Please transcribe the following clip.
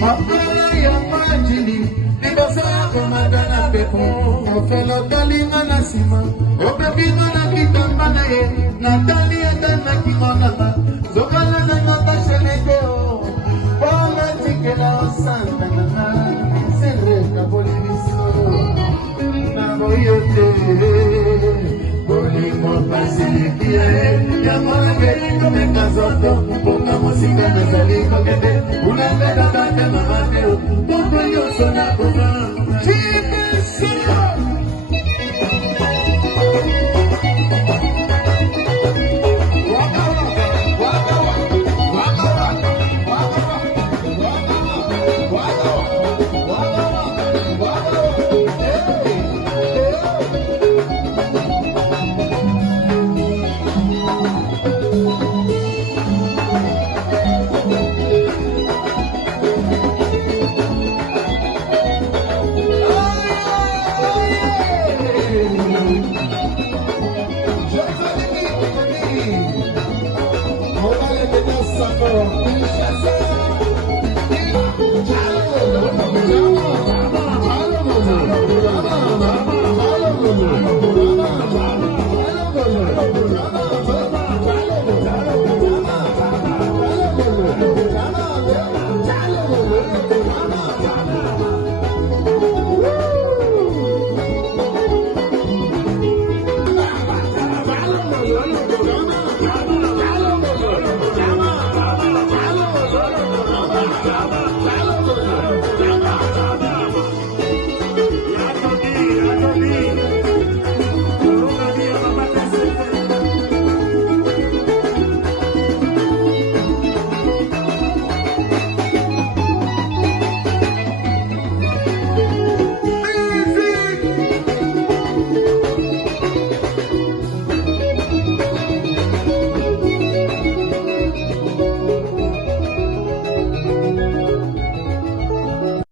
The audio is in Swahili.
Mapaya majili Nibasa kumadana pepo Ofelo talinga na sima Opebima na kitamba na ye Natalia dana kimonama Zogala na nota shenekeo Pala tikela osanta na na Senre kapolimiso Nagoyote Bolimo pasilikia Yamange kumeka zoto Ponga musika mezaliko kete Unambeda kate mamateo Pongo yoso na kuma Chikesio Oh,